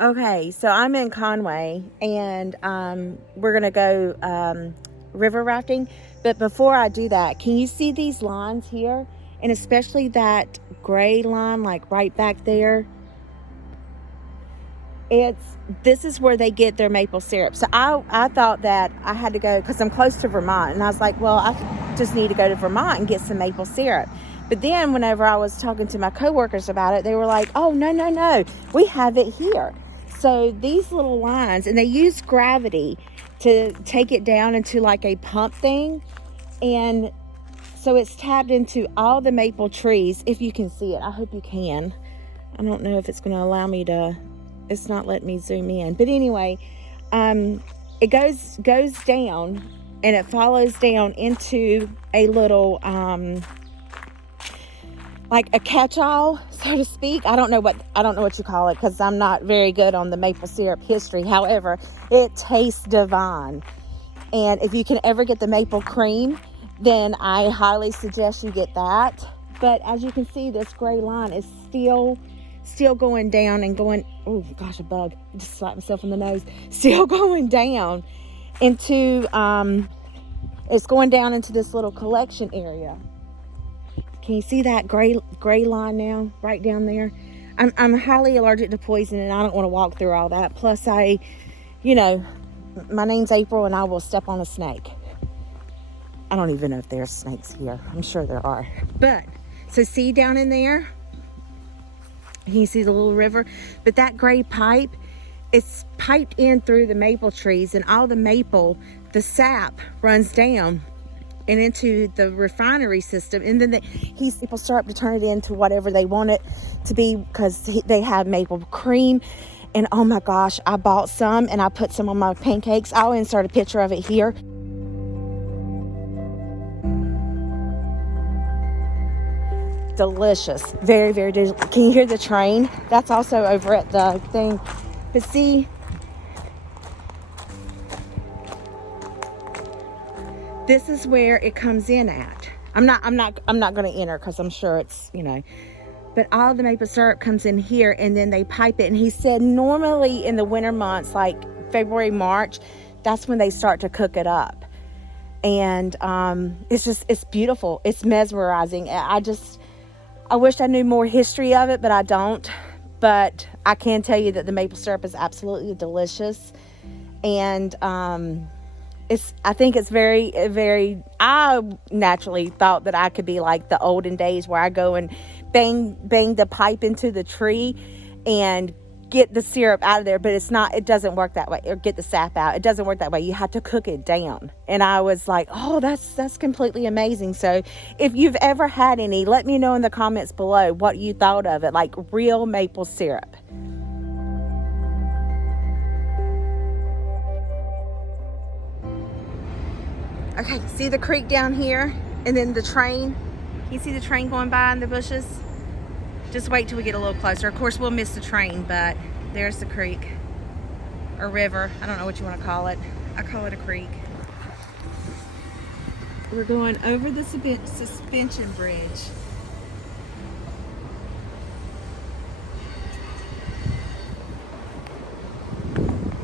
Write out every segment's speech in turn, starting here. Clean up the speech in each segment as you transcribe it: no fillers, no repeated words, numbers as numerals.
Okay, so I'm in Conway, and we're gonna go river rafting. But before I do that, can you see these lines here, and especially that gray line, like right back there? This is where they get their maple syrup. So I thought that I had to go because I'm close to Vermont, and I was like, well, I just need to go to Vermont and get some maple syrup. But then whenever I was talking to my coworkers about it, they were like, oh, no, we have it here. So these little lines, and they use gravity to take it down into like a pump thing. And so it's tapped into all the maple trees. If you can see it, I hope you can. I don't know if it's going to allow me to, it's not letting me zoom in. But anyway, it goes down, and it follows down into a little, like a catch-all, so to speak. I don't know what you call it, because I'm not very good on the maple syrup history. However, it tastes divine. And if you can ever get the maple cream, then I highly suggest you get that. But as you can see, this gray line is still going down and going, oh gosh, a bug, I just slapped myself in the nose, still going down into, it's going down into this little collection area. Can you see that gray line now, right down there? I'm highly allergic to poison, and I don't want to walk through all that. Plus, my name's April, and I will step on a snake. I don't even know if there's snakes here. I'm sure there are. But, so see down in there? You see the little river? But that gray pipe, it's piped in through the maple trees, and all the maple, the sap runs down and into the refinery system, and then people start to turn it into whatever they want it to be, because they have maple cream. And oh my gosh, I bought some and I put some on my pancakes. I'll insert a picture of it here. Delicious, very, very delicious. Can you hear the train? That's also over at the thing. But see, this is where it comes in at. I'm not going to enter, because I'm sure it's, but all the maple syrup comes in here, and then they pipe it. And he said normally in the winter months, like February, March, that's when they start to cook it up. And it's beautiful. It's mesmerizing. I wish I knew more history of it, but I don't. But I can tell you that the maple syrup is absolutely delicious. And I think it's very, very, I naturally thought that I could be like the olden days where I go and bang the pipe into the tree and get the syrup out of there, but it doesn't work that way. Or get the sap out. It doesn't work that way. You have to cook it down. And I was like, oh, that's completely amazing. So if you've ever had any, let me know in the comments below what you thought of it, like real maple syrup. Okay, see the creek down here, and then the train. You see the train going by in the bushes? Just wait till we get a little closer. Of course, we'll miss the train, but there's the creek, or river. I don't know what you want to call it. I call it a creek. We're going over the suspension bridge.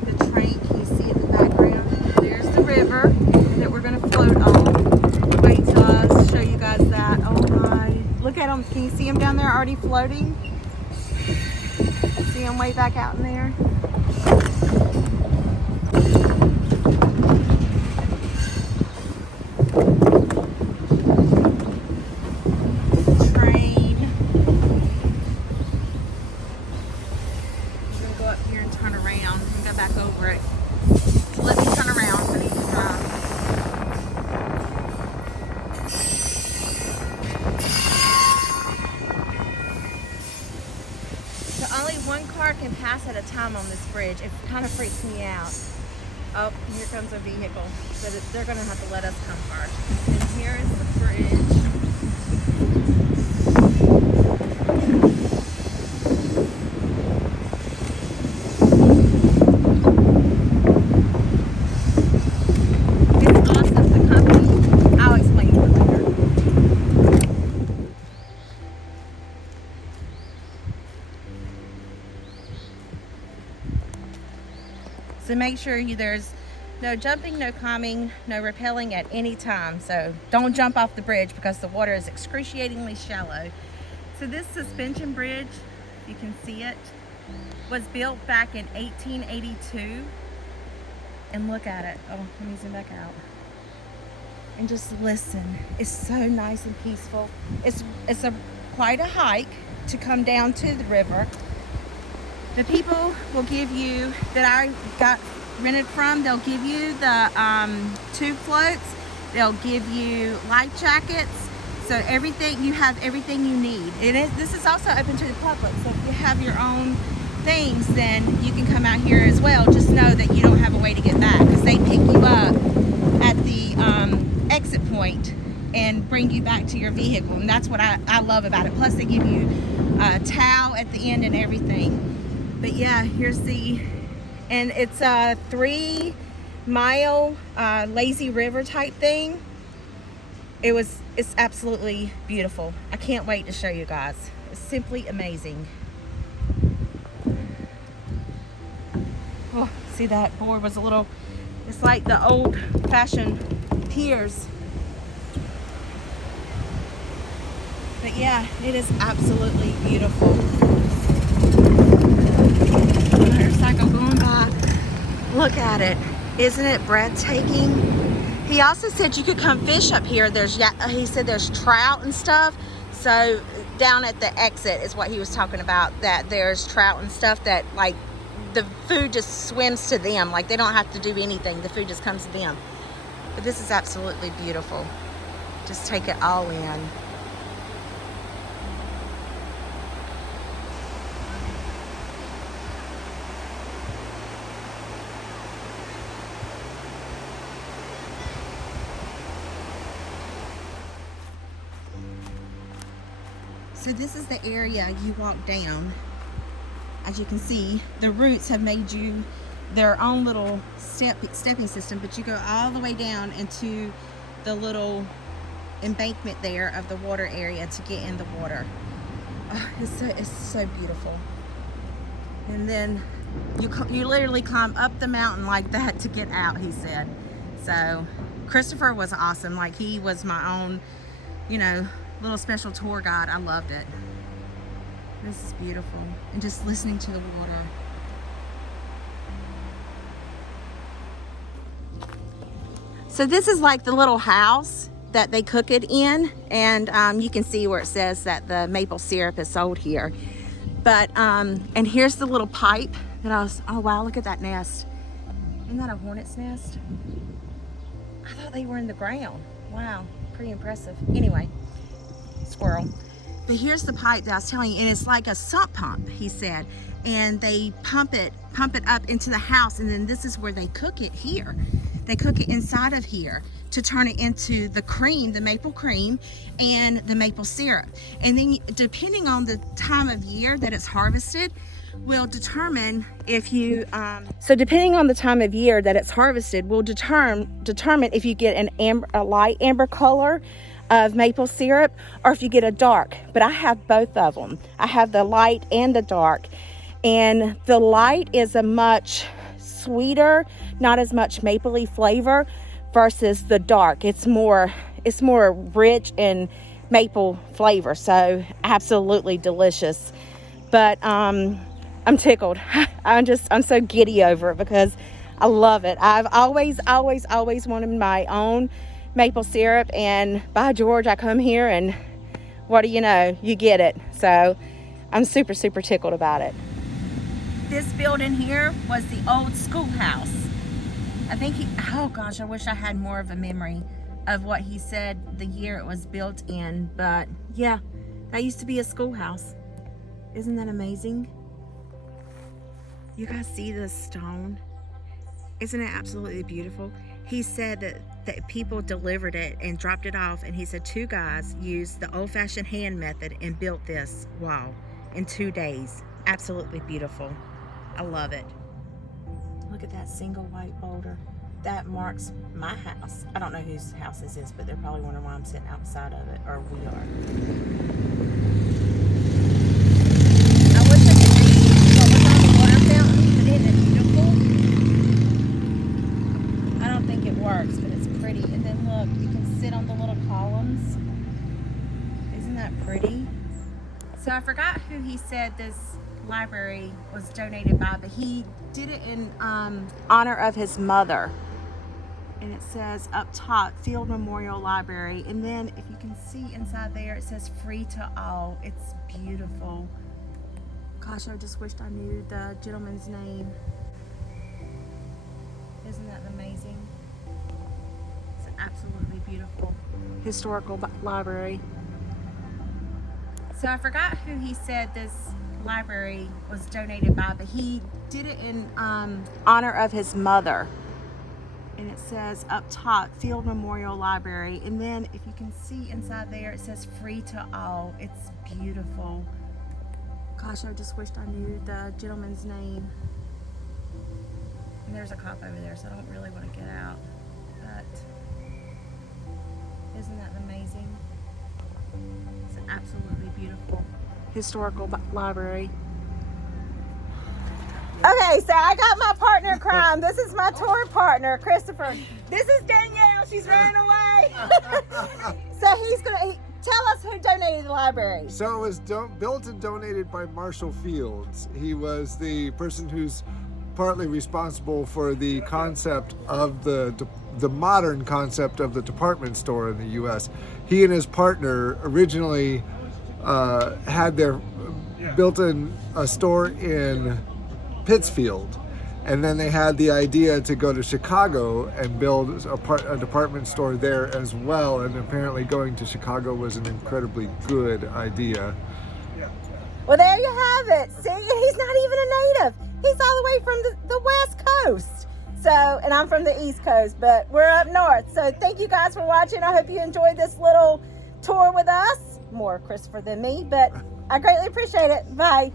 The train, can you see in the background? There's the river that we're going to float on. Wait till I show you guys that. Oh my. Look at them. Can you see them down there already floating? See them way back out in there? Train. I'm going to go up here and turn around and go back over it. Let me turn around so you can drive. So only one car can pass at a time on this bridge. It kind of freaks me out. Oh, here comes a vehicle. So they're going to have to let us come first. And here is the bridge. It's awesome. The company, I'll explain to you later. So make sure there's no jumping, no climbing, no rappelling at any time. So don't jump off the bridge because the water is excruciatingly shallow. So this suspension bridge, you can see it, was built back in 1882. And look at it. Oh, let me zoom back out. And just listen. It's so nice and peaceful. It's quite a hike to come down to the river. The people will give you, that I got rented from, they'll give you the tube floats. They'll give you life jackets. So everything, you have everything you need. This is also open to the public. So if you have your own things, then you can come out here as well. Just know that you don't have a way to get back because they pick you up at the exit point and bring you back to your vehicle. And that's what I love about it. Plus they give you a towel at the end and everything. But yeah, here's and it's a 3-mile lazy river type thing. It's absolutely beautiful. I can't wait to show you guys. It's simply amazing. Oh, see that board was a little, it's like the old fashioned piers. But yeah, it is absolutely beautiful. Motorcycle going by. Look at it. Isn't it breathtaking? He also said you could come fish up here. He said there's trout and stuff. So down at the exit is what he was talking about, that there's trout and stuff that like the food just swims to them. Like they don't have to do anything. The food just comes to them. But this is absolutely beautiful. Just take it all in. So this is the area you walk down. As you can see, the roots have made you their own little stepping system, but you go all the way down into the little embankment there of the water area to get in the water. Oh, it's so beautiful. And then you literally climb up the mountain like that to get out, he said. So Christopher was awesome. Like he was my own, little special tour guide. I loved it. This is beautiful. And just listening to the water. So this is like the little house that they cook it in. And you can see where it says that the maple syrup is sold here. But, and here's the little pipe that oh wow, look at that nest. Isn't that a hornet's nest? I thought they were in the ground. Wow, pretty impressive. Anyway, squirrel. But here's the pipe that I was telling you, and it's like a sump pump, he said. And they pump it up into the house, and then this is where they cook it here. They cook it inside of here to turn it into the cream, the maple cream, and the maple syrup. And then depending on the time of year that it's harvested, will determine if you, so depending on the time of year that it's harvested, will determine if you get a light amber color of maple syrup or if you get a dark. But I have both of them. I have the light and the dark. And the light is a much sweeter, not as much mapley flavor versus the dark. It's more rich in maple flavor. So absolutely delicious. But I'm tickled. I'm so giddy over it because I love it. I've always wanted my own maple syrup, and by George, I come here and what do you know, you get it. So I'm super tickled about it. This building here was the old schoolhouse. I think oh gosh, I wish I had more of a memory of what he said the year it was built in, but yeah, that used to be a schoolhouse. Isn't that amazing? You guys see this stone? Isn't it absolutely beautiful? He said that people delivered it and dropped it off, and he said 2 guys used the old-fashioned hand method and built this wall in 2 days. Absolutely beautiful. I love it. Look at that single white boulder. That marks my house. I don't know whose house this is, but they're probably wondering why I'm sitting outside of it, or we are. I wish I could read what was on the water fountain, but isn't it beautiful? pretty. So I forgot who he said this library was donated by, but he did it in honor of his mother. And it says up top, Field Memorial Library. And then if you can see inside there, it says free to all. It's beautiful. Gosh, I just wished I knew the gentleman's name. Isn't that amazing? It's an absolutely beautiful historical library. So I forgot who he said this library was donated by, but he did it in honor of his mother. And it says up top, Field Memorial Library. And then if you can see inside there, it says free to all. It's beautiful. Gosh, I just wished I knew the gentleman's name. And there's a cop over there, so I don't really want to get out. But isn't that amazing? It's an absolutely beautiful historical library. Okay, so I got my partner in crime. This is my tour partner, Christopher. This is Danielle. She's running away. So he's gonna tell us who donated the library. So it was built and donated by Marshall Fields. He was the person who's partly responsible for the concept of the modern concept of the department store in the U.S. He and his partner originally had built in a store in Pittsfield, and then they had the idea to go to Chicago and build a department store there as well, and apparently going to Chicago was an incredibly good idea. Well, there you have it. See, and he's not even a native. He's all the way from the West Coast. So, and I'm from the East Coast, but we're up north. So thank you guys for watching. I hope you enjoyed this little tour with us. More Christopher than me, but I greatly appreciate it. Bye.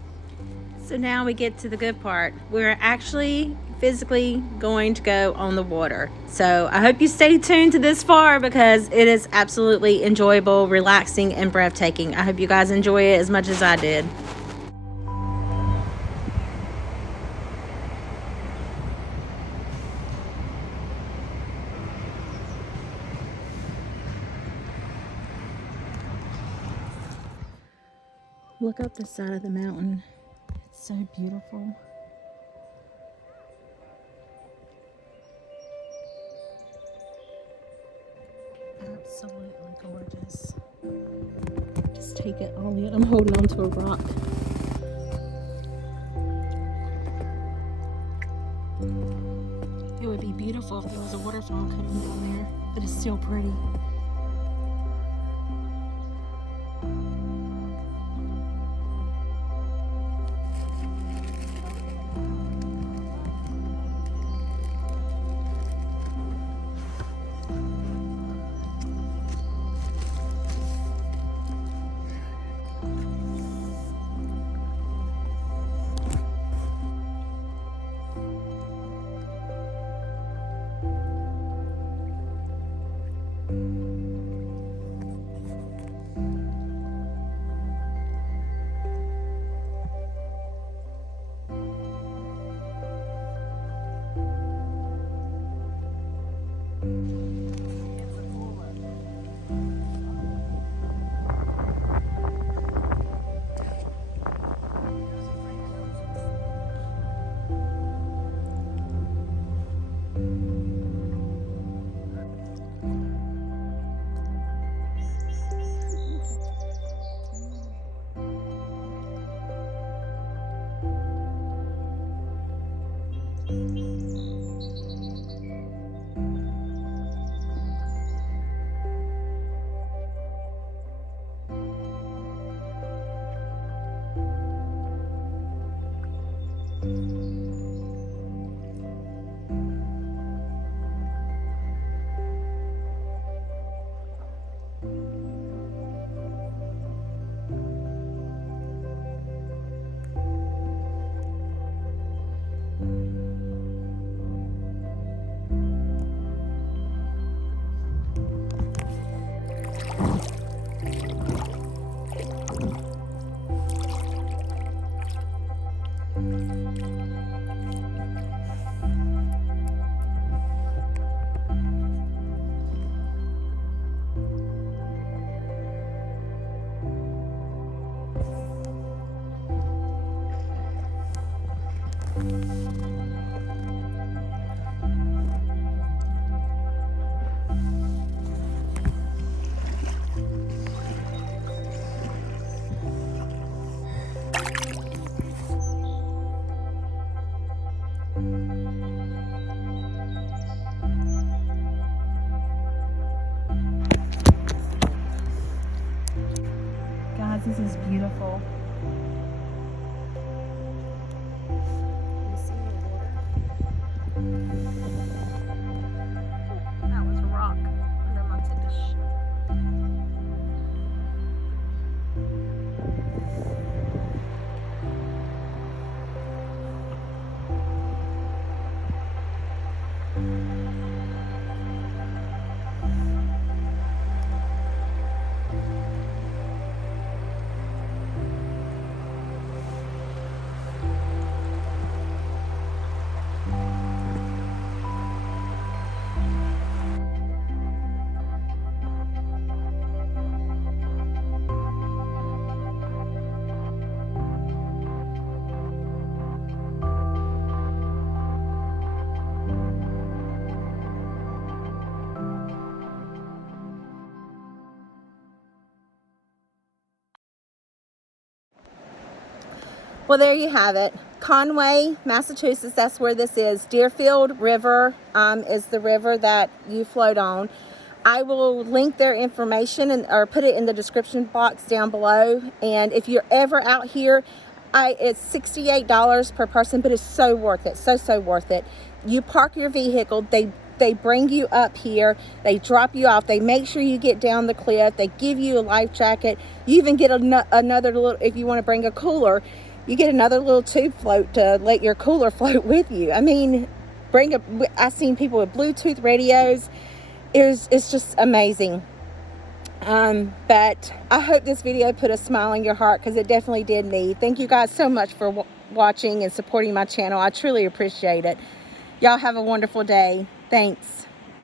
So now we get to the good part. We're actually physically going to go on the water. So I hope you stay tuned to this far because it is absolutely enjoyable, relaxing, and breathtaking. I hope you guys enjoy it as much as I did. Look up the side of the mountain. It's so beautiful. Absolutely gorgeous. Just take it all in. I'm holding on to a rock. It would be beautiful if there was a waterfall coming down there, but it's still pretty. Guys, this is beautiful. That was a rock under my fish. Well, there you have it. Conway, Massachusetts, that's where this is. Deerfield River is the river that you float on. I will link their information or put it in the description box down below. And if you're ever out here, it's $68 per person, but it's so worth it. So worth it. You park your vehicle, they bring you up here, they drop you off, they make sure you get down the cliff, they give you a life jacket. You even get another little, if you want to bring a cooler, you get another little tube float to let your cooler float with you. I mean, I've seen people with Bluetooth radios. It's just amazing. But I hope this video put a smile on your heart, because it definitely did me. Thank you guys so much for watching and supporting my channel. I truly appreciate it. Y'all have a wonderful day. Thanks.